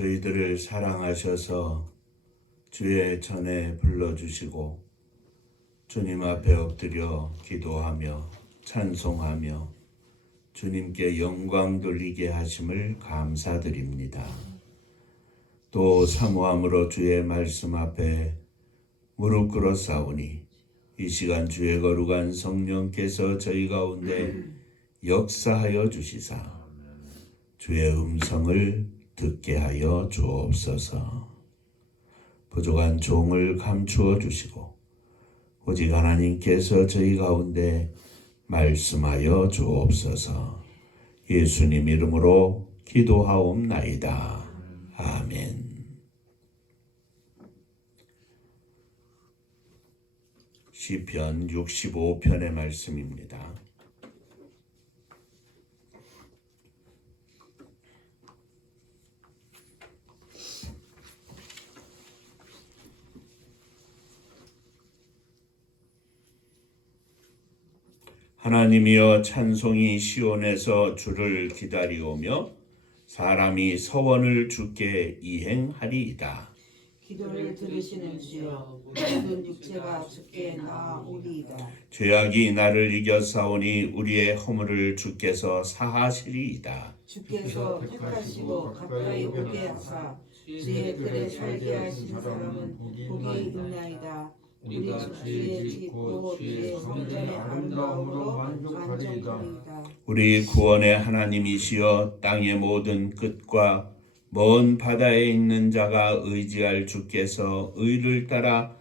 저희들을 사랑하셔서 주의 전에 불러주시고 주님 앞에 엎드려 기도하며 찬송하며 주님께 영광 돌리게 하심을 감사드립니다. 또 사모함으로 주의 말씀 앞에 무릎 꿇어 싸우니 이 시간 주의 거룩한 성령께서 저희 가운데 역사하여 주시사 주의 음성을 듣게 하여 주옵소서. 부족한 종을 감추어 주시고 오직 하나님께서 저희 가운데 말씀하여 주옵소서. 예수님 이름으로 기도하옵나이다. 아멘. 시편 65편의 말씀입니다. 하나님이여, 찬송이 시온에서 주를 기다리오며 사람이 서원을 주께 이행하리이다. 기도를 들으시는 주여, 모든 육체가 주께 나아오리이다. 죄악이 나를 이겨 싸우니 우리의 허물을 주께서 사하시리이다. 주께서 택하시고 가까이 오게 하사 주의 뜰에 살게 하신 사람은 복이 있나이다. 우리가 주의 짓고 주의 성전의 아름다움으로 만족하리이다. 우리 구원의 하나님이시여, 땅의 모든 끝과 먼 바다에 있는 자가 의지할 주께서 의를 따라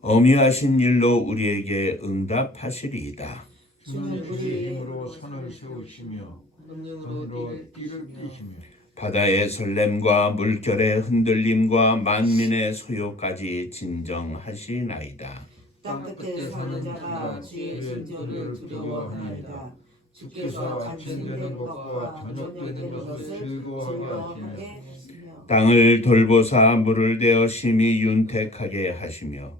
어미하신 일로 우리에게 응답하시리이다. 주는 우리의 힘으로 산을 세우시며 능력으로 띠를 띠시며 바다의 설렘과 물결의 흔들림과 만민의 소요까지 진정하시나이다. 땅끝에 사는 자가 주의 징조를 두려워하나이다. 주께서 아침 되는 것과 저녁 되는 것을 즐거워하게 하시며 땅을 돌보사 물을 대어 심히 윤택하게 하시며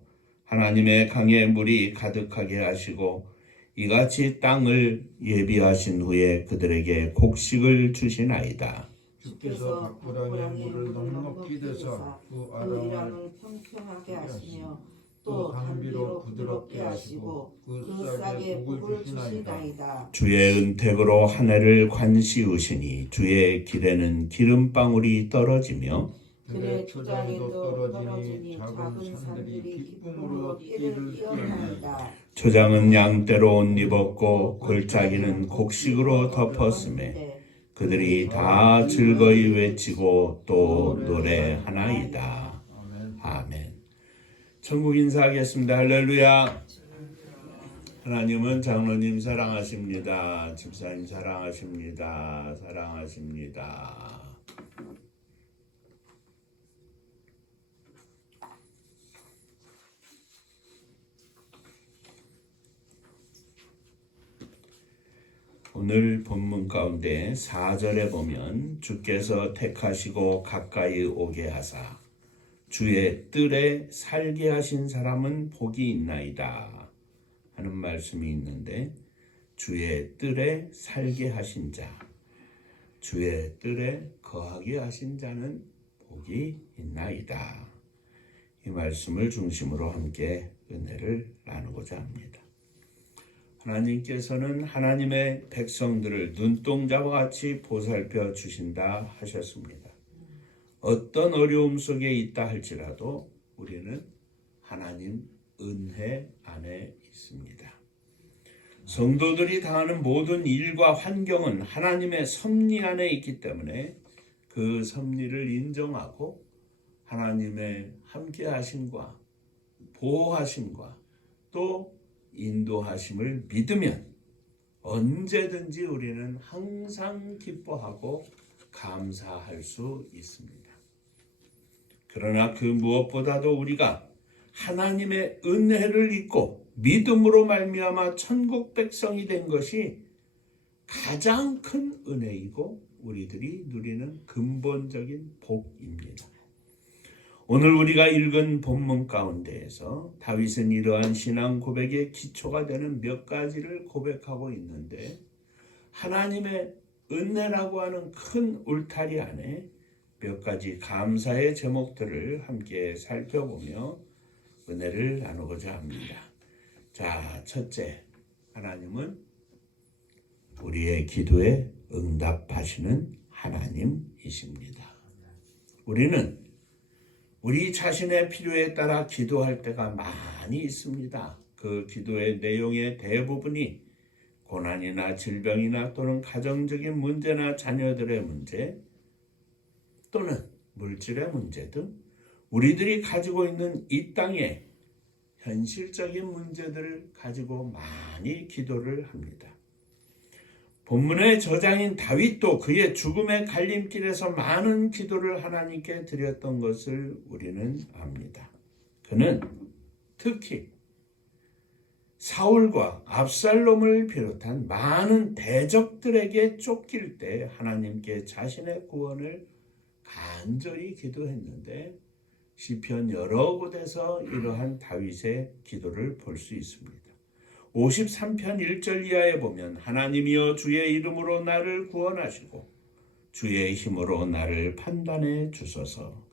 하나님의 강에 물이 가득하게 하시고 이같이 땅을 예비하신 후에 그들에게 곡식을 주시나이다. 주께서 바꾸랑의 물을 넉넉히 대사 그 이랑을 평평하게 하시며 또 단비로 부드럽게 하시고 그 싹에 복을 주시나이다. 주의 은택으로 하늘을 관시우시니 주의 길에는 기름방울이 떨어지며 그의 초장에도 떨어지니 작은 산들이 기쁨으로 띠를 띄어나이다. 초장은 양떼로 옷 입었고 골짜기는 곡식으로 덮었음에 그들이 다 즐거이 외치고 또 노래하나이다. 아멘. 천국 인사하겠습니다. 할렐루야. 하나님은 장로님 사랑하십니다. 집사님 사랑하십니다. 사랑하십니다. 오늘 본문 가운데 4절에 보면 주께서 택하시고 가까이 오게 하사 주의 뜰에 살게 하신 사람은 복이 있나이다 하는 말씀이 있는데, 주의 뜰에 살게 하신 자, 주의 뜰에 거하게 하신 자는 복이 있나이다. 이 말씀을 중심으로 함께 은혜를 나누고자 합니다. 하나님께서는 하나님의 백성들을 눈동자와 같이 보살펴 주신다 하셨습니다. 어떤 어려움 속에 있다 할지라도 우리는 하나님 은혜 안에 있습니다. 성도들이 당하는 모든 일과 환경은 하나님의 섭리 안에 있기 때문에 그 섭리를 인정하고 하나님의 함께 하심과 보호하심과 또 인도하심을 믿으면 언제든지 우리는 항상 기뻐하고 감사할 수 있습니다. 그러나 그 무엇보다도 우리가 하나님의 은혜를 잊고 믿음으로 말미암아 천국 백성이 된 것이 가장 큰 은혜이고 우리들이 누리는 근본적인 복입니다. 오늘 우리가 읽은 본문 가운데에서 다윗은 이러한 신앙 고백의 기초가 되는 몇 가지를 고백하고 있는데, 하나님의 은혜라고 하는 큰 울타리 안에 몇 가지 감사의 제목들을 함께 살펴보며 은혜를 나누고자 합니다. 자, 첫째, 하나님은 우리의 기도에 응답하시는 하나님이십니다. 우리는 우리 자신의 필요에 따라 기도할 때가 많이 있습니다. 그 기도의 내용의 대부분이 고난이나 질병이나 또는 가정적인 문제나 자녀들의 문제 또는 물질의 문제 등 우리들이 가지고 있는 이 땅의 현실적인 문제들을 가지고 많이 기도를 합니다. 본문의 저자인 다윗도 그의 죽음의 갈림길에서 많은 기도를 하나님께 드렸던 것을 우리는 압니다. 그는 특히 사울과 압살롬을 비롯한 많은 대적들에게 쫓길 때 하나님께 자신의 구원을 간절히 기도했는데 시편 여러 곳에서 이러한 다윗의 기도를 볼 수 있습니다. 53편 1절 이하에 보면 하나님이여 주의 이름으로 나를 구원하시고 주의 힘으로 나를 판단해 주소서.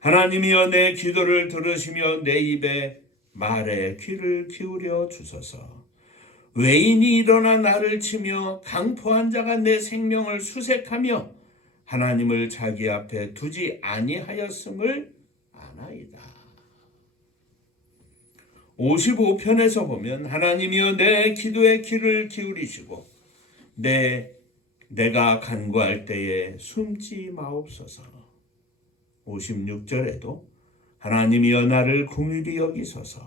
하나님이여 내 기도를 들으시며 내 입에 말에 귀를 기울여 주소서. 외인이 일어나 나를 치며 강포한 자가 내 생명을 수색하며 하나님을 자기 앞에 두지 아니하였음을 아나이다. 55편에서 보면 하나님이여 내 기도에 귀를 기울이시고 내가 간구할 때에 숨지 마옵소서. 56절에도 하나님이여 나를 긍휼히 여기소서.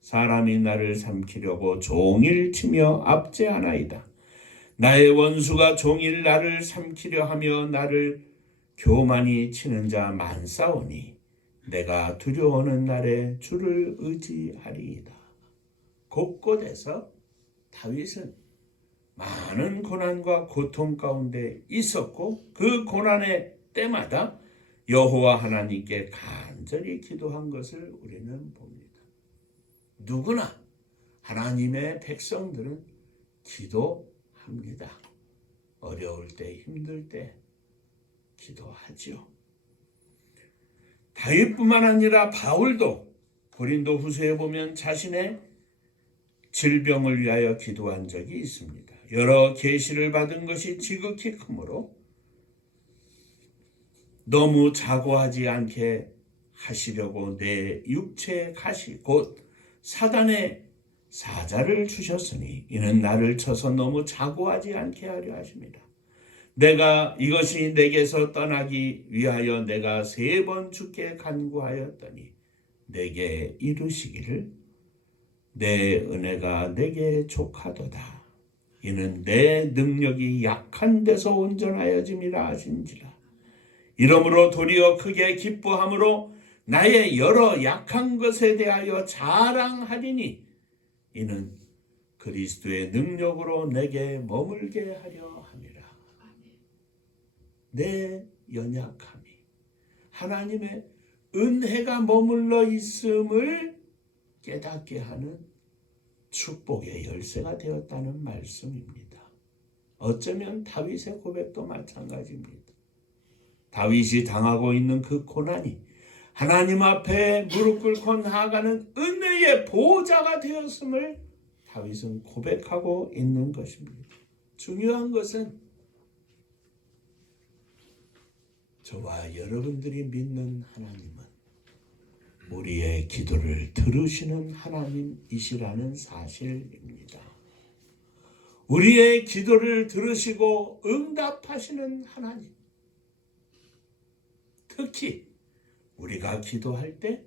사람이 나를 삼키려고 종일 치며 압제하나이다. 나의 원수가 종일 나를 삼키려 하며 나를 교만히 치는 자 많사오니 내가 두려워하는 날에 주를 의지하리이다. 곳곳에서 다윗은 많은 고난과 고통 가운데 있었고 그 고난의 때마다 여호와 하나님께 간절히 기도한 것을 우리는 봅니다. 누구나 하나님의 백성들은 기도합니다. 어려울 때, 힘들 때 기도하지요. 다윗뿐만 아니라 바울도 고린도 후서에 보면 자신의 질병을 위하여 기도한 적이 있습니다. 여러 계시를 받은 것이 지극히 크므로 너무 자고하지 않게 하시려고 내 육체의 가시 곧 사단의 사자를 주셨으니 이는 나를 쳐서 너무 자고하지 않게 하려 하십니다. 내가 이것이 내게서 떠나기 위하여 내가 3번 주께 간구하였더니 내게 이르시기를 내 은혜가 내게 족하도다. 이는 내 능력이 약한 데서 온전하여짐이라 하신지라. 이러므로 도리어 크게 기뻐함으로 나의 여러 약한 것에 대하여 자랑하리니 이는 그리스도의 능력으로 내게 머물게 하려 함이라. 내 연약함이 하나님의 은혜가 머물러 있음을 깨닫게 하는 축복의 열쇠가 되었다는 말씀입니다. 어쩌면 다윗의 고백도 마찬가지입니다. 다윗이 당하고 있는 그 고난이 하나님 앞에 무릎 꿇고 나아가는 은혜의 보호자가 되었음을 다윗은 고백하고 있는 것입니다. 중요한 것은 저와 여러분들이 믿는 하나님은 우리의 기도를 들으시는 하나님이시라는 사실입니다. 우리의 기도를 들으시고 응답하시는 하나님. 특히 우리가 기도할 때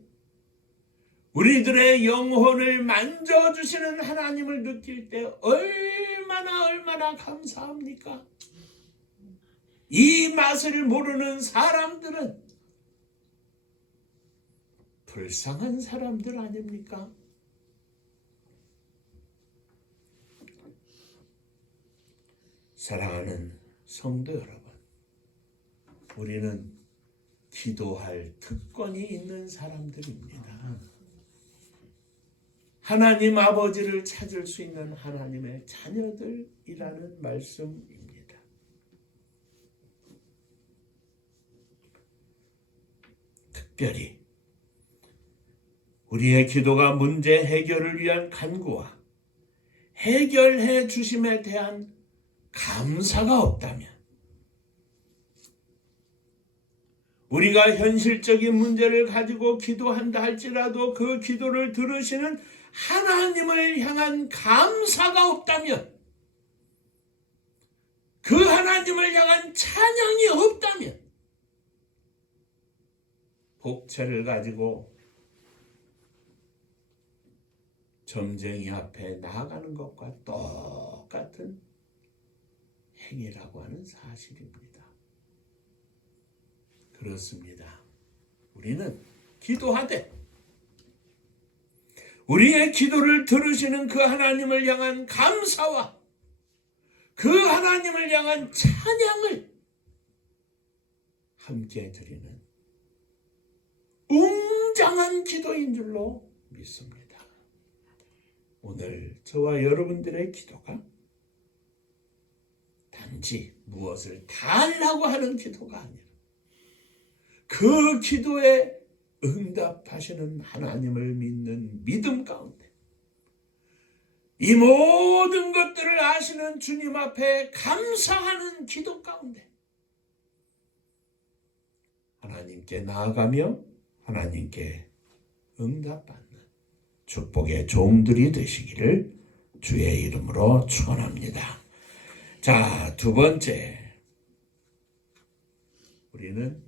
우리들의 영혼을 만져주시는 하나님을 느낄 때 얼마나 감사합니까? 이 맛을 모르는 사람들은 불쌍한 사람들 아닙니까? 사랑하는 성도 여러분, 우리는 기도할 특권이 있는 사람들입니다. 하나님 아버지를 찾을 수 있는 하나님의 자녀들이라는 말씀입니다. 특별히 우리의 기도가 문제 해결을 위한 간구와 해결해 주심에 대한 감사가 없다면, 우리가 현실적인 문제를 가지고 기도한다 할지라도 그 기도를 들으시는 하나님을 향한 감사가 없다면, 그 하나님을 향한 찬양이 없다면, 복채를 가지고 점쟁이 앞에 나아가는 것과 똑같은 행위라고 하는 사실입니다. 그렇습니다. 우리는 기도하되 우리의 기도를 들으시는 그 하나님을 향한 감사와 그 하나님을 향한 찬양을 함께 드리는 웅장한 기도인 줄로 믿습니다. 오늘 저와 여러분들의 기도가 단지 무엇을 달라고 하는 기도가 아니라 그 기도에 응답하시는 하나님을 믿는 믿음 가운데 이 모든 것들을 아시는 주님 앞에 감사하는 기도 가운데 하나님께 나아가며 하나님께 응답받는 축복의 종들이 되시기를 주의 이름으로 축원합니다. 자, 두 번째, 우리는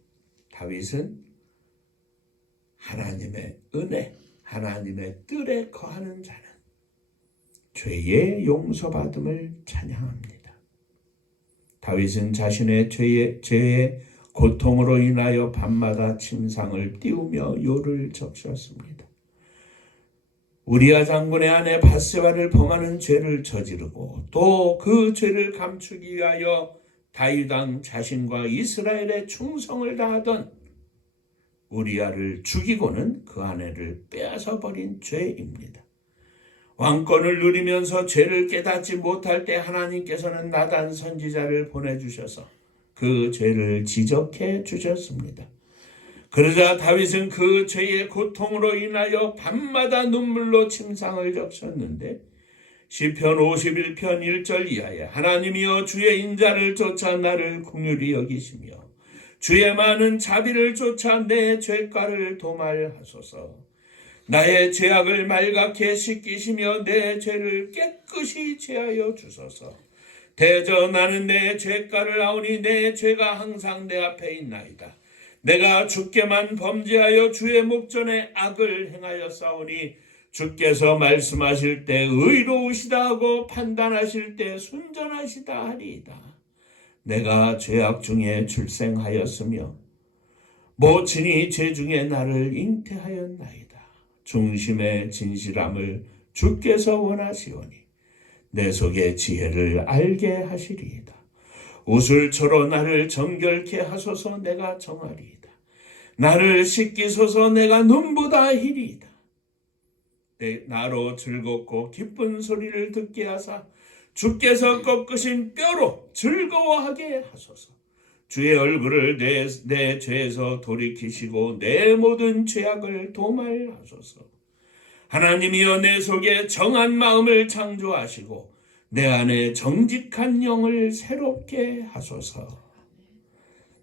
다윗은 하나님의 은혜, 하나님의 뜰에 거하는 자는 죄의 용서받음을 찬양합니다. 다윗은 자신의 죄의 고통으로 인하여 밤마다 침상을 띄우며 요를 적셨습니다. 우리아 장군의 아내 밧세바를 범하는 죄를 저지르고 또 그 죄를 감추기 위하여 다윗 왕 자신과 이스라엘의 충성을 다하던 우리아를 죽이고는 그 아내를 빼앗아 버린 죄입니다. 왕권을 누리면서 죄를 깨닫지 못할 때 하나님께서는 나단 선지자를 보내주셔서 그 죄를 지적해 주셨습니다. 그러자 다윗은 그 죄의 고통으로 인하여 밤마다 눈물로 침상을 적셨는데 시편 51편 1절 이하에 하나님이여 주의 인자를 쫓아 나를 긍휼히 여기시며 주의 많은 자비를 쫓아 내 죄가를 도말하소서. 나의 죄악을 말갛게 씻기시며 내 죄를 깨끗이 제하여 주소서. 대저 나는 내 죄가를 아오니 내 죄가 항상 내 앞에 있나이다. 내가 주께만 범죄하여 주의 목전에 악을 행하여 싸우니 주께서 말씀하실 때 의로우시다 하고 판단하실 때 순전하시다 하리이다. 내가 죄악 중에 출생하였으며 모친이 죄 중에 나를 잉태하였나이다. 중심의 진실함을 주께서 원하시오니 내 속의 지혜를 알게 하시리이다. 우슬초로 나를 정결케 하소서. 내가 정하리이다. 나를 씻기소서. 내가 눈보다 희리이다. 나로 즐겁고 기쁜 소리를 듣게 하사 주께서 꺾으신 뼈로 즐거워하게 하소서. 주의 얼굴을 내 죄에서 돌이키시고 내 모든 죄악을 도말하소서. 하나님이여 내 속에 정한 마음을 창조하시고 내 안에 정직한 영을 새롭게 하소서.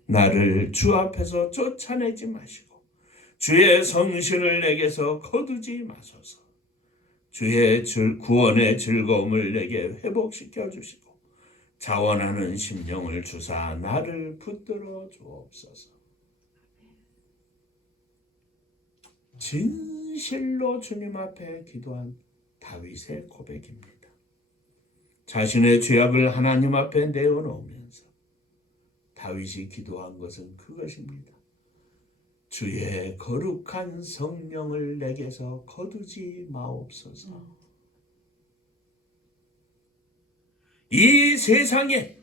나를 주 앞에서 쫓아내지 마시고 주의 성신을 내게서 거두지 마소서. 주의 구원의 즐거움을 내게 회복시켜 주시고 자원하는 심령을 주사 나를 붙들어 주옵소서. 진실로 주님 앞에 기도한 다윗의 고백입니다. 자신의 죄악을 하나님 앞에 내어놓으면서 다윗이 기도한 것은 그것입니다. 주의 거룩한 성령을 내게서 거두지 마옵소서. 이 세상에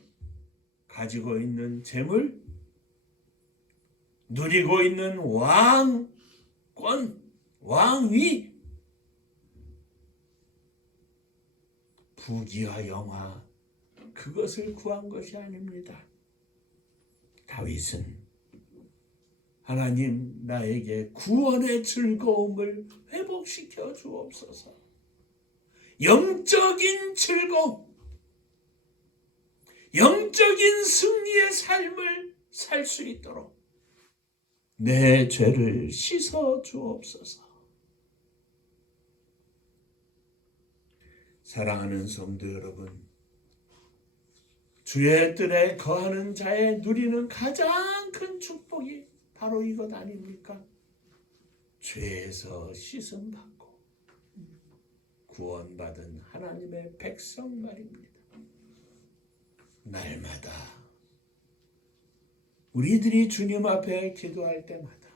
가지고 있는 재물, 누리고 있는 왕권, 왕위, 부귀와 영화, 그것을 구한 것이 아닙니다. 다윗은 하나님, 나에게 구원의 즐거움을 회복시켜 주옵소서. 영적인 즐거움, 영적인 승리의 삶을 살 수 있도록 내 죄를 씻어 주옵소서. 사랑하는 성도 여러분, 주의 뜰에 거하는 자에 누리는 가장 큰 축복이 바로 이것 아닙니까? 죄에서 씻음 받고 구원받은 하나님의 백성 말입니다. 날마다 우리들이 주님 앞에 기도할 때마다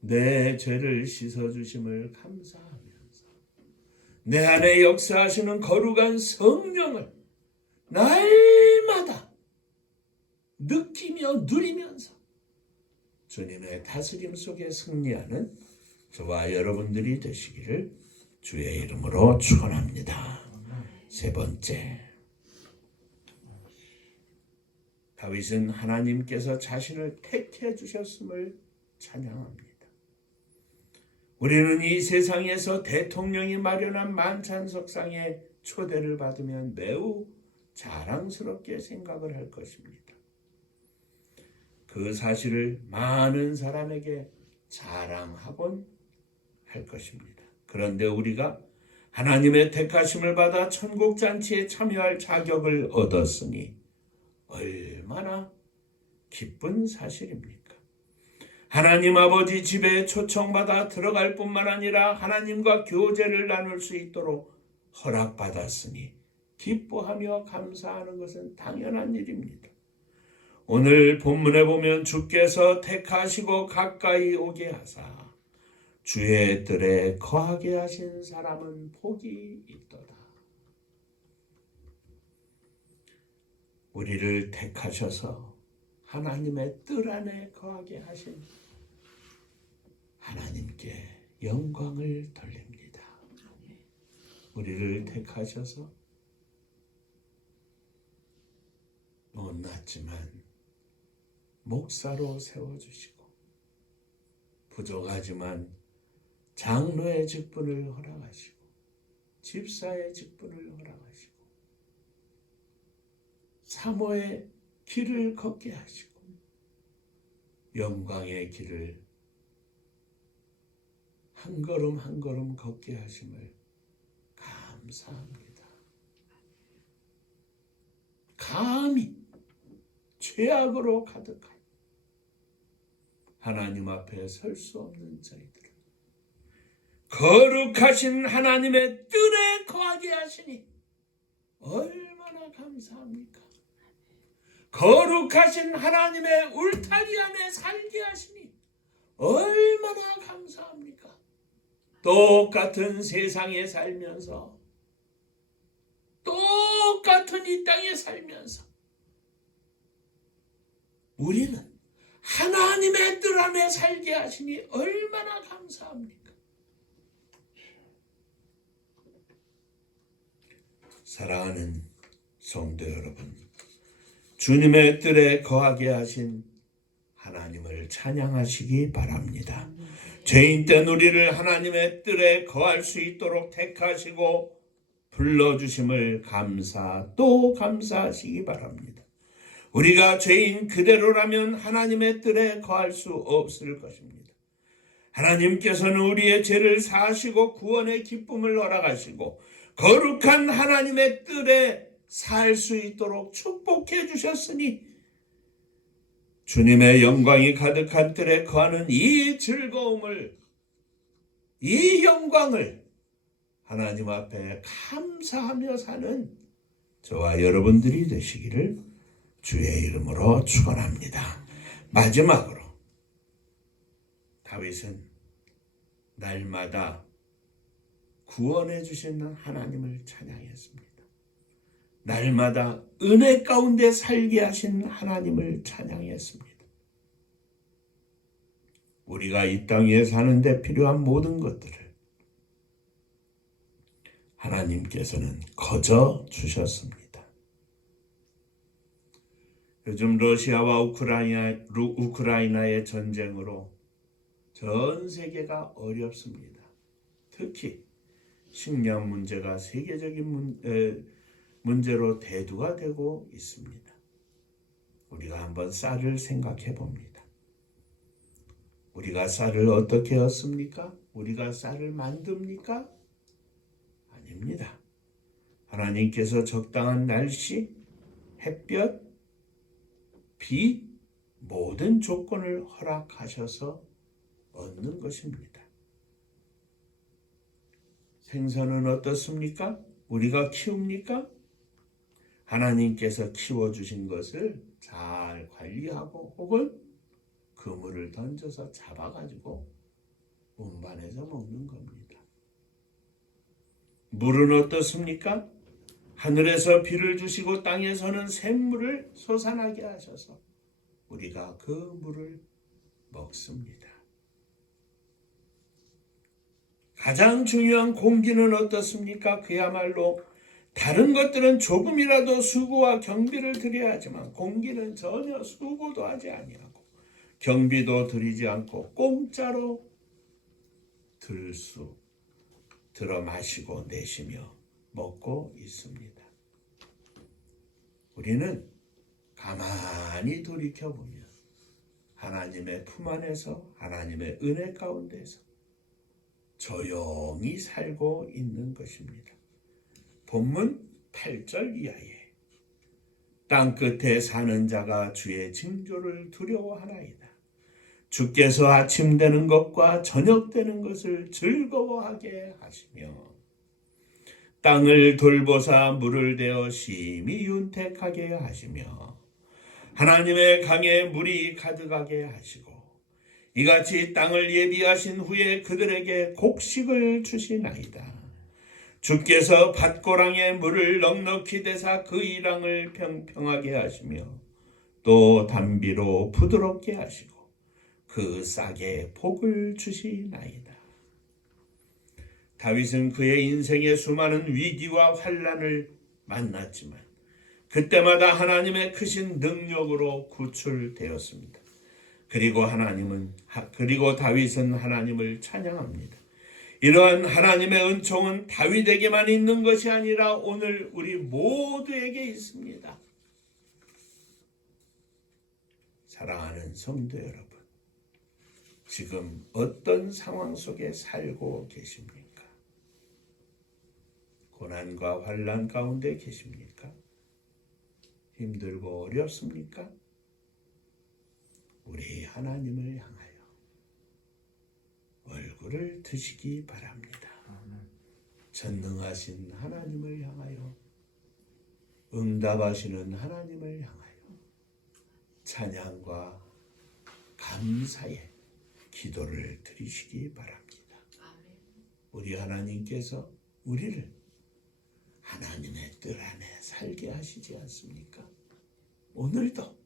내 죄를 씻어주심을 감사하면서 내 안에 역사하시는 거룩한 성령을 날마다 느끼며 누리면서 주님의 다스림 속에 승리하는 저와 여러분들이 되시기를 주의 이름으로 축원합니다. 세 번째, 다윗은 하나님께서 자신을 택해 주셨음을 찬양합니다. 우리는 이 세상에서 대통령이 마련한 만찬석상에 초대를 받으면 매우 자랑스럽게 생각을 할 것입니다. 그 사실을 많은 사람에게 자랑하곤 할 것입니다. 그런데 우리가 하나님의 택하심을 받아 천국잔치에 참여할 자격을 얻었으니 얼마나 기쁜 사실입니까? 하나님 아버지 집에 초청받아 들어갈 뿐만 아니라 하나님과 교제를 나눌 수 있도록 허락받았으니 기뻐하며 감사하는 것은 당연한 일입니다. 오늘 본문에 보면 주께서 택하시고 가까이 오게 하사 주의 뜰에 거하게 하신 사람은 복이 있도다. 우리를 택하셔서 하나님의 뜰 안에 거하게 하신 하나님께 영광을 돌립니다. 우리를 택하셔서 못났지만 목사로 세워주시고 부족하지만 장로의 직분을 허락하시고 집사의 직분을 허락하시고 사모의 길을 걷게 하시고 영광의 길을 한 걸음 한 걸음 걷게 하심을 감사합니다. 감히 죄악으로 가득한 하나님 앞에 설 수 없는 저희들은 거룩하신 하나님의 뜰에 거하게 하시니 얼마나 감사합니까? 거룩하신 하나님의 울타리 안에 살게 하시니 얼마나 감사합니까? 똑같은 세상에 살면서 똑같은 이 땅에 살면서 우리는 하나님의 뜰 안에 살게 하시니 얼마나 감사합니까? 사랑하는 성도 여러분, 주님의 뜰에 거하게 하신 하나님을 찬양하시기 바랍니다. 죄인된 우리를 하나님의 뜰에 거할 수 있도록 택하시고 불러주심을 또 감사하시기 바랍니다. 우리가 죄인 그대로라면 하나님의 뜰에 거할 수 없을 것입니다. 하나님께서는 우리의 죄를 사하시고 구원의 기쁨을 허락하시고 거룩한 하나님의 뜰에 살 수 있도록 축복해 주셨으니 주님의 영광이 가득한 뜰에 거하는 이 즐거움을, 이 영광을 하나님 앞에 감사하며 사는 저와 여러분들이 되시기를 주의 이름으로 축원합니다. 마지막으로 다윗은 날마다 구원해 주시는 하나님을 찬양했습니다. 날마다 은혜 가운데 살게 하신 하나님을 찬양했습니다. 우리가 이 땅에 사는데 필요한 모든 것들을 하나님께서는 거저 주셨습니다. 요즘 러시아와 우크라이나의 전쟁으로 전 세계가 어렵습니다. 특히 식량 문제가 세계적인 문제로 대두가 되고 있습니다. 우리가 한번 쌀을 생각해 봅니다. 우리가 쌀을 어떻게 얻습니까? 우리가 쌀을 만듭니까? 아닙니다. 하나님께서 적당한 날씨, 햇볕, 비, 모든 조건을 허락하셔서 얻는 것입니다. 생선은 어떻습니까? 우리가 키웁니까? 하나님께서 키워주신 것을 잘 관리하고 혹은 그물을 던져서 잡아가지고 운반해서 먹는 겁니다. 물은 어떻습니까? 하늘에서 비를 주시고 땅에서는 샘물을 솟아나게 하셔서 우리가 그 물을 먹습니다. 가장 중요한 공기는 어떻습니까? 그야말로 다른 것들은 조금이라도 수고와 경비를 들여야 하지만 공기는 전혀 수고도 하지 아니하고 경비도 들이지 않고 공짜로 들어 마시고 내쉬며 먹고 있습니다. 우리는 가만히 돌이켜보면 하나님의 품 안에서 하나님의 은혜 가운데서 조용히 살고 있는 것입니다. 본문 8절 이하에 땅끝에 사는 자가 주의 징조를 두려워하나이다. 주께서 아침 되는 것과 저녁 되는 것을 즐거워하게 하시며 땅을 돌보사 물을 대어 심히 윤택하게 하시며 하나님의 강에 물이 가득하게 하시고 이같이 땅을 예비하신 후에 그들에게 곡식을 주시나이다. 주께서 밭고랑에 물을 넉넉히 대사 그 이랑을 평평하게 하시며 또 담비로 부드럽게 하시고 그 싹에 복을 주시나이다. 다윗은 그의 인생의 수많은 위기와 환난을 만났지만 그때마다 하나님의 크신 능력으로 구출되었습니다. 그리고 다윗은 하나님을 찬양합니다. 이러한 하나님의 은총은 다윗에게만 있는 것이 아니라 오늘 우리 모두에게 있습니다. 사랑하는 성도 여러분, 지금 어떤 상황 속에 살고 계십니까? 고난과 환난 가운데 계십니까? 힘들고 어렵습니까? 우리 하나님을 향하여 얼굴을 드시기 바랍니다. 전능하신 하나님을 향하여 응답하시는 하나님을 향하여 찬양과 감사의 기도를 드리시기 바랍니다. 우리 하나님께서 우리를 하나님의 뜻 안에 살게 하시지 않습니까? 오늘도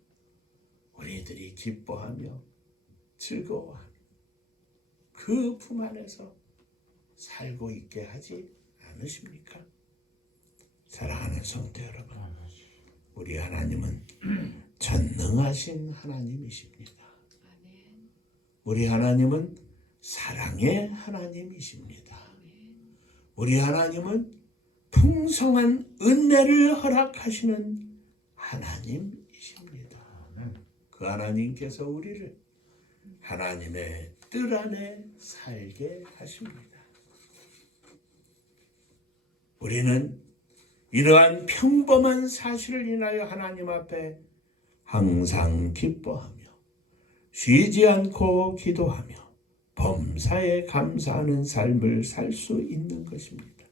우리들이 기뻐하며 즐거워하며 그 품 안에서 살고 있게 하지 않으십니까? 사랑하는 성도 여러분, 우리 하나님은 전능하신 하나님이십니다. 우리 하나님은 사랑의 하나님이십니다. 우리 하나님은 풍성한 은혜를 허락하시는 하나님이십니다. 그 하나님께서 우리를 하나님의 뜰 안에 살게 하십니다. 우리는 이러한 평범한 사실을 인하여 하나님 앞에 항상 기뻐하며 쉬지 않고 기도하며 범사에 감사하는 삶을 살 수 있는 것입니다.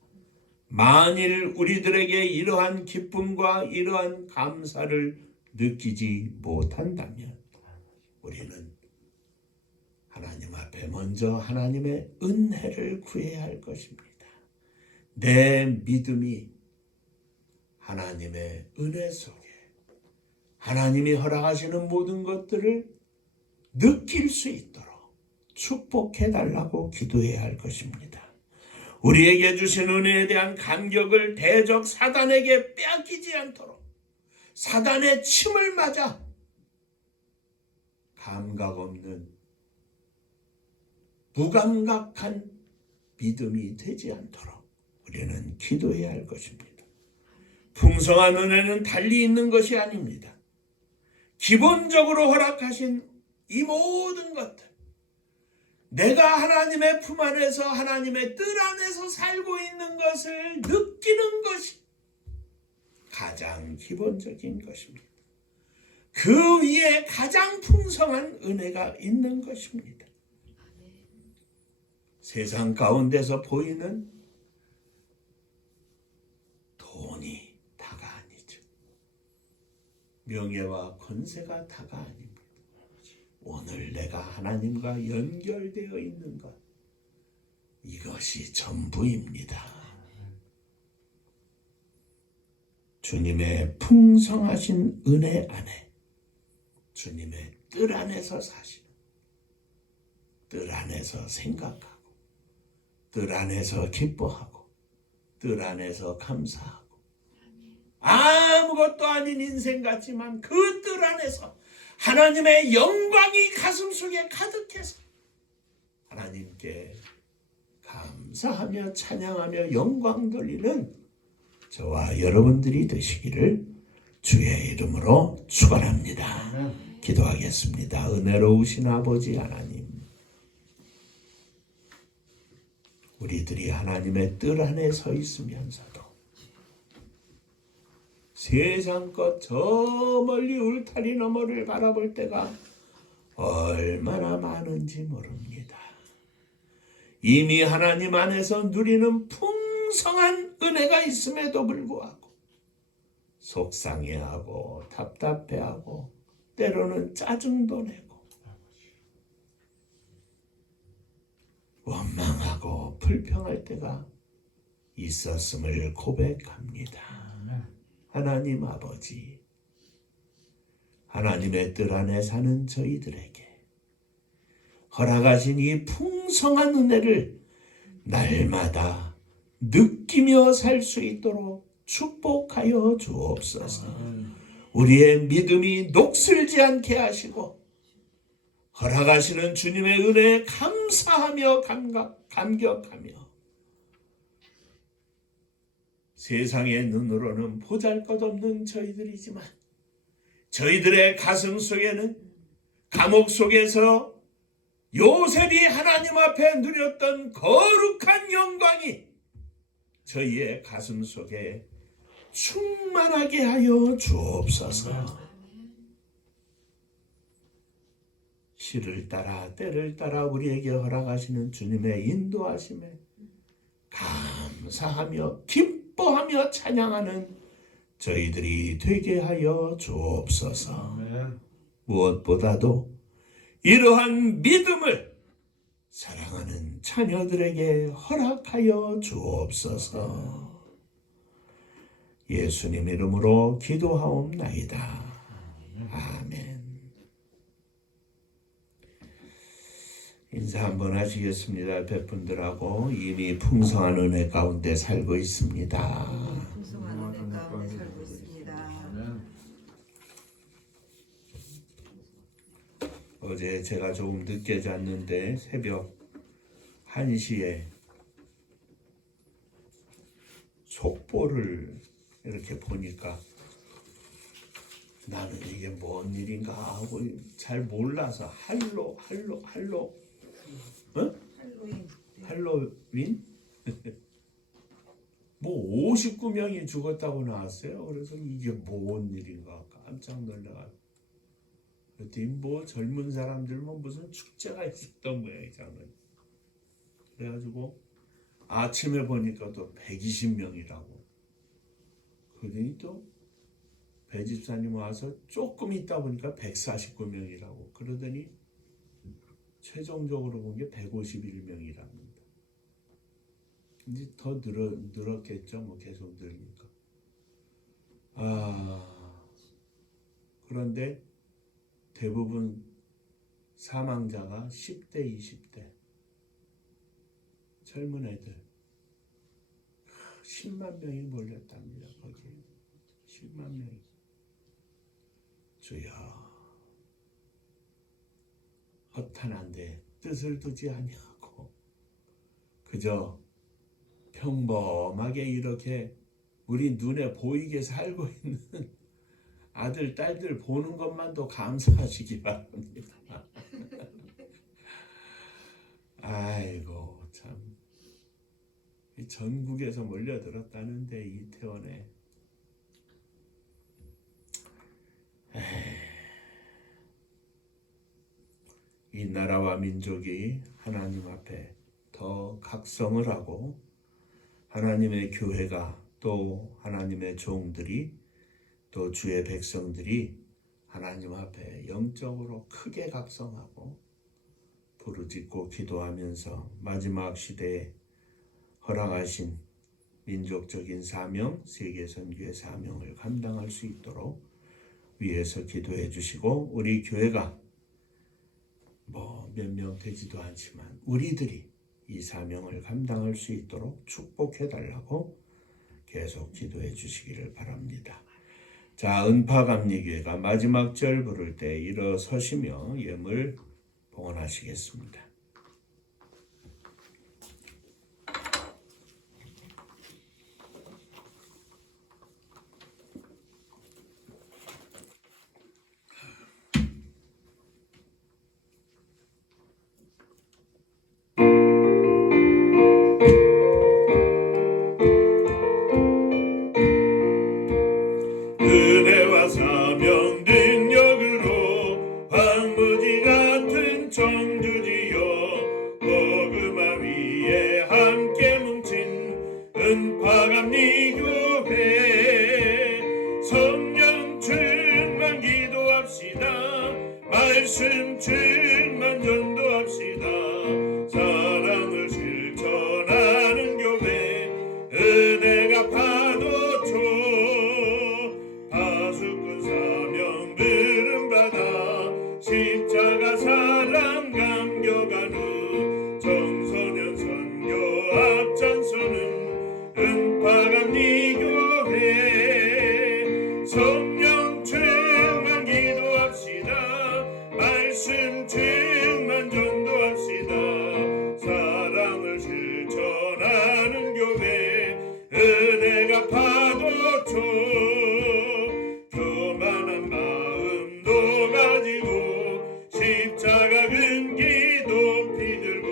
만일 우리들에게 이러한 기쁨과 이러한 감사를 느끼지 못한다면 우리는 하나님 앞에 먼저 하나님의 은혜를 구해야 할 것입니다. 내 믿음이 하나님의 은혜 속에 하나님이 허락하시는 모든 것들을 느낄 수 있도록 축복해 달라고 기도해야 할 것입니다. 우리에게 주신 은혜에 대한 감격을 대적 사단에게 빼앗기지 않도록 사단의 침을 맞아 감각 없는 무감각한 믿음이 되지 않도록 우리는 기도해야 할 것입니다. 풍성한 은혜는 달리 있는 것이 아닙니다. 기본적으로 허락하신 이 모든 것들, 내가 하나님의 품 안에서 하나님의 뜰 안에서 살고 있는 것을 느끼는 것이 가장 기본적인 것입니다. 그 위에 가장 풍성한 은혜가 있는 것입니다. 세상 가운데서 보이는 돈이 다가 아니죠. 명예와 권세가 다가 아닙니다. 오늘 내가 하나님과 연결되어 있는 것, 이것이 전부입니다. 주님의 풍성하신 은혜 안에, 주님의 뜰 안에서 사시는, 뜰 안에서 생각하고, 뜰 안에서 기뻐하고, 뜰 안에서 감사하고, 아무것도 아닌 인생 같지만 그 뜰 안에서 하나님의 영광이 가슴속에 가득해서 하나님께 감사하며 찬양하며 영광 돌리는 저와 여러분들이 되시기를 주의 이름으로 축원합니다. 기도하겠습니다. 은혜로우신 아버지 하나님, 우리들이 하나님의 뜰 안에 서 있으면서도 세상 것 저 멀리 울타리 너머를 바라볼 때가 얼마나 많은지 모릅니다. 이미 하나님 안에서 누리는 풍성한 은혜가 있음에도 불구하고 속상해하고 답답해하고 때로는 짜증도 내고 원망하고 불평할 때가 있었음을 고백합니다. 하나님 아버지, 하나님의 뜰 안에 사는 저희들에게 허락하신 이 풍성한 은혜를 날마다 느끼며 살 수 있도록 축복하여 주옵소서. 우리의 믿음이 녹슬지 않게 하시고 허락하시는 주님의 은혜에 감사하며 감격하며 세상의 눈으로는 보잘것없는 저희들이지만 저희들의 가슴 속에는 감옥 속에서 요셉이 하나님 앞에 누렸던 거룩한 영광이 저희의 가슴 속에 충만하게 하여 주옵소서. 시를 따라 때를 따라 우리에게 허락하시는 주님의 인도하심에 감사하며 기뻐하며 찬양하는 저희들이 되게 하여 주옵소서. 무엇보다도 이러한 믿음을 사랑하는 자녀들에게 허락하여 주옵소서. 예수님 이름으로 기도하옵나이다. 아멘. 인사 한번 하시겠습니다. 옆에 분들하고 이미 풍성한 은혜 가운데 살고 있습니다. 풍성한 은혜 가운데 살고 있습니다. 어제 제가 조금 늦게 잤는데 새벽 1시에 속보를 이렇게 보니까 나는 이게 뭔 일인가 하고 잘 몰라서 할로 어? 할로윈? 뭐 59명이 죽었다고 나왔어요. 그래서 이게 뭔 일인가 깜짝 놀라가지고 그랬더니 뭐 젊은 사람들만 무슨 축제가 있었던 모양이잖아요. 그래가지고 아침에 보니까 또 120명이라고. 그러더니 또 배집사님 와서 조금 있다 보니까 149명이라고. 그러더니 최종적으로 본 게 151명이랍니다. 이제 더 늘었겠죠. 뭐 계속 늘니까. 그런데 대부분 사망자가 10대, 20대 젊은 애들 10만 명이 몰렸답니다. 거기에 10만 명이. 주여 허탄한데 뜻을 두지 아니하고 그저 평범하게 이렇게 우리 눈에 보이게 살고 있는 아들 딸들 보는 것만도 감사하시기 바랍니다. 아이고 참 전국에서 몰려들었다는데 이태원에 이 나라와 민족이 하나님 앞에 더 각성을 하고 하나님의 교회가 또 하나님의 종들이 또 주의 백성들이 하나님 앞에 영적으로 크게 각성하고 부르짖고 기도하면서 마지막 시대에 허락하신 민족적인 사명, 세계 선교의 사명을 감당할 수 있도록 위에서 기도해 주시고 우리 교회가 몇 명 되지도 않지만 우리들이 이 사명을 감당할 수 있도록 축복해 달라고 계속 기도해 주시기를 바랍니다. 자, 은파감리교회가 마지막 절 부를 때 일어서시며 예물 봉헌하시겠습니다. 은혜와 사명 능력으로 황무지 같은 청주지여 복음화 위에 함께 뭉친 은파감리교회 성령 충만 기도합시다. 말씀 충만 전도합시다. 사랑을 실천하는 교회 은혜가 파도쳐 파수꾼 사명 부름받아 십자가 사랑 감격하는 청소년 선교 앞장서는 은파감리교회 성령 충만 기도합시다. 말씀 충만 전도합시다. 사랑을 실천하는 교회 은혜가 파도쳐 교만한 마음도 가지고 십자가 근기 높이 들고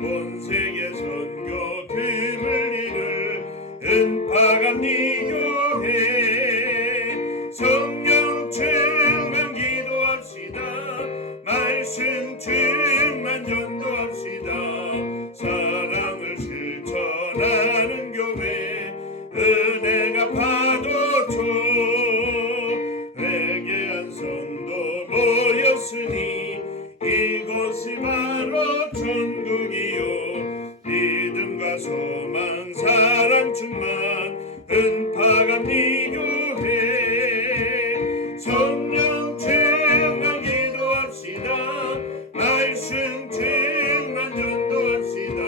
온 세계 선교 금을 이룰 은파감리교회 성령 충만 기도합시다. 말씀 충만 전도합시다. 사랑을 실천하는 교회 은혜가 파도쳐 회개한 성도 모였으니 이곳이 바로 천국이요 믿음과 소망 사랑 충만 은파감리교회 성령 충만 기도합시다. 말씀 충만 전도합시다.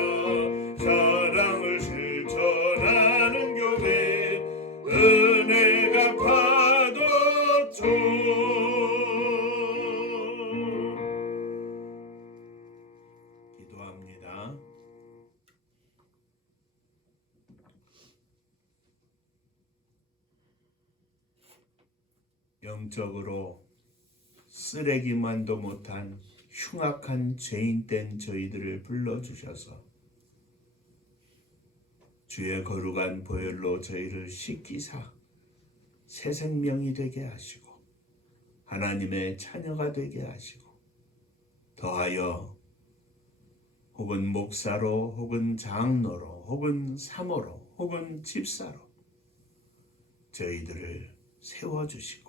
사랑을 실천하는 교회 은혜가 파도쳐 기도합니다. 영적으로 쓰레기만도 못한 흉악한 죄인된 저희들을 불러주셔서 주의 거룩한 보혈로 저희를 씻기사 새 생명이 되게 하시고 하나님의 자녀가 되게 하시고 더하여 혹은 목사로 혹은 장로로 혹은 사모로 혹은 집사로 저희들을 세워주시고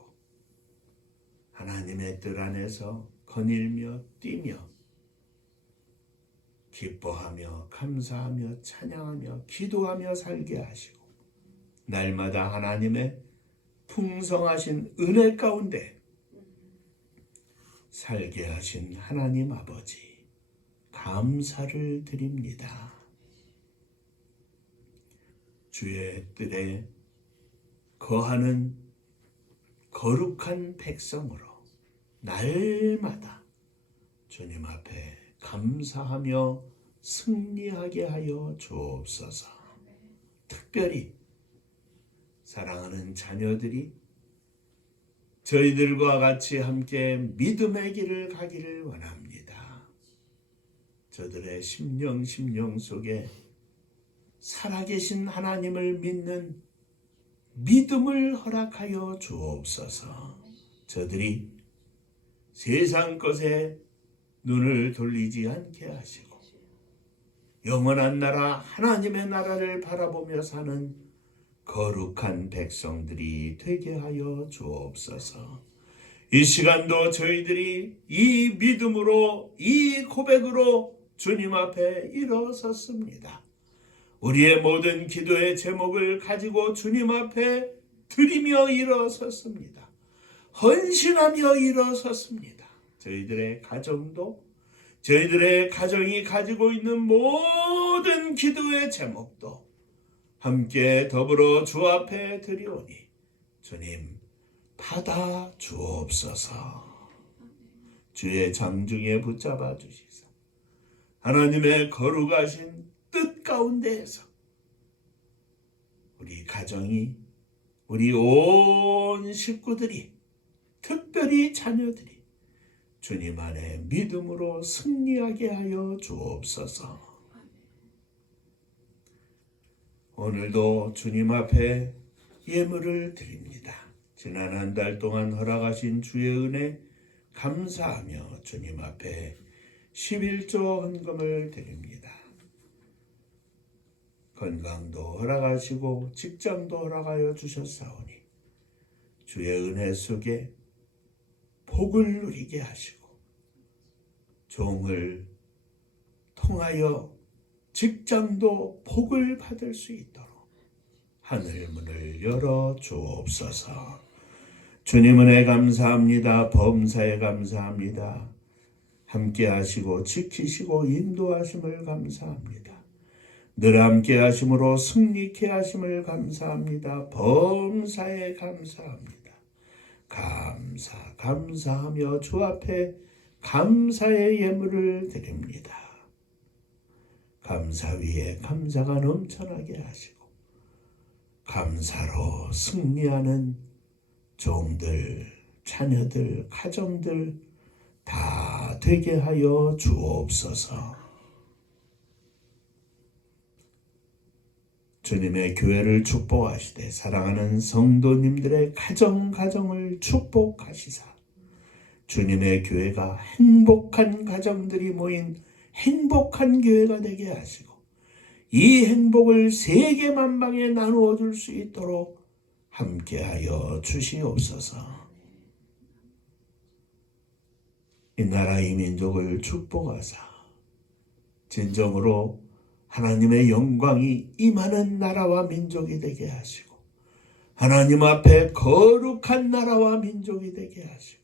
하나님의 뜻 안에서 거닐며 뛰며 기뻐하며 감사하며 찬양하며 기도하며 살게 하시고 날마다 하나님의 풍성하신 은혜 가운데 살게 하신 하나님 아버지 감사를 드립니다. 주의 뜻에 거룩한 백성으로 날마다 주님 앞에 감사하며 승리하게 하여 주옵소서. 특별히 사랑하는 자녀들이 저희들과 같이 함께 믿음의 길을 가기를 원합니다. 저들의 심령 속에 살아계신 하나님을 믿는 믿음을 허락하여 주옵소서. 저들이 세상 것에 눈을 돌리지 않게 하시고 영원한 나라 하나님의 나라를 바라보며 사는 거룩한 백성들이 되게 하여 주옵소서. 이 시간도 저희들이 이 믿음으로 이 고백으로 주님 앞에 일어섰습니다. 우리의 모든 기도의 제목을 가지고 주님 앞에 드리며 일어섰습니다. 헌신하며 일어섰습니다. 저희들의 가정도, 저희들의 가정이 가지고 있는 모든 기도의 제목도 함께 더불어 주 앞에 드리오니 주님 받아 주옵소서. 주의 장중에 붙잡아 주시사 하나님의 거룩하신 뜻 가운데에서 우리 가정이, 우리 온 식구들이, 특별히 자녀들이 주님 안에 믿음으로 승리하게 하여 주옵소서. 오늘도 주님 앞에 예물을 드립니다. 지난 한 달 동안 허락하신 주의 은혜 감사하며 주님 앞에 11조 헌금을 드립니다. 건강도 허락하시고 직장도 허락하여 주셨사오니 주의 은혜 속에 복을 누리게 하시고 종을 통하여 직장도 복을 받을 수 있도록 하늘 문을 열어 주옵소서. 주님 은혜 감사합니다. 범사에 감사합니다. 함께 하시고 지키시고 인도하심을 감사합니다. 늘 함께 하심으로 승리케 하심을 감사합니다. 범사에 감사합니다. 감사하며 주 앞에 감사의 예물을 드립니다. 감사 위에 감사가 넘쳐나게 하시고 감사로 승리하는 종들, 자녀들, 가정들 다 되게 하여 주옵소서. 주님의 교회를 축복하시되 사랑하는 성도님들의 가정을 축복하시사 주님의 교회가 행복한 가정들이 모인 행복한 교회가 되게 하시고 이 행복을 세계 만방에 나누어 줄 수 있도록 함께하여 주시옵소서. 이 나라 이 민족을 축복하사 진정으로 하나님의 영광이 임하는 나라와 민족이 되게 하시고 하나님 앞에 거룩한 나라와 민족이 되게 하시고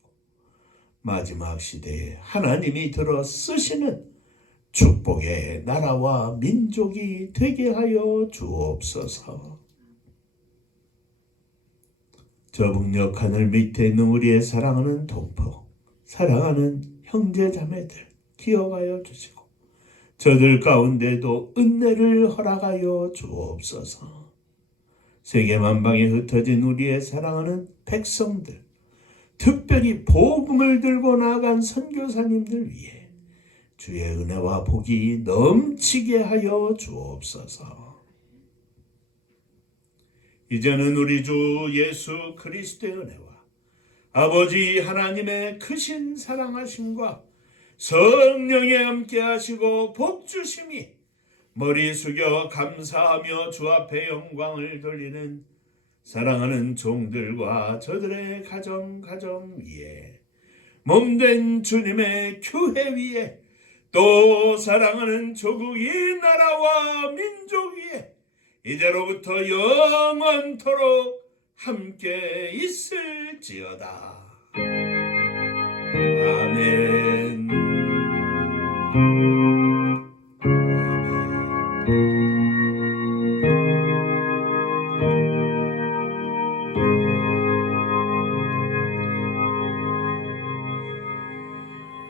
마지막 시대에 하나님이 들어 쓰시는 축복의 나라와 민족이 되게 하여 주옵소서. 저 북녘 하늘 밑에 있는 우리의 사랑하는 동포, 사랑하는 형제 자매들 기억하여 주시고 저들 가운데도 은혜를 허락하여 주옵소서. 세계 만방에 흩어진 우리의 사랑하는 백성들, 특별히 복음을 들고 나아간 선교사님들 위해 주의 은혜와 복이 넘치게 하여 주옵소서. 이제는 우리 주 예수 그리스도의 은혜와 아버지 하나님의 크신 사랑하심과 성령에 함께 하시고 복 주심이 머리 숙여 감사하며 주 앞에 영광을 돌리는 사랑하는 종들과 저들의 가정 위에 몸된 주님의 교회 위에 또 사랑하는 조국 이 나라와 민족 위에 이제로부터 영원토록 함께 있을지어다. 아멘.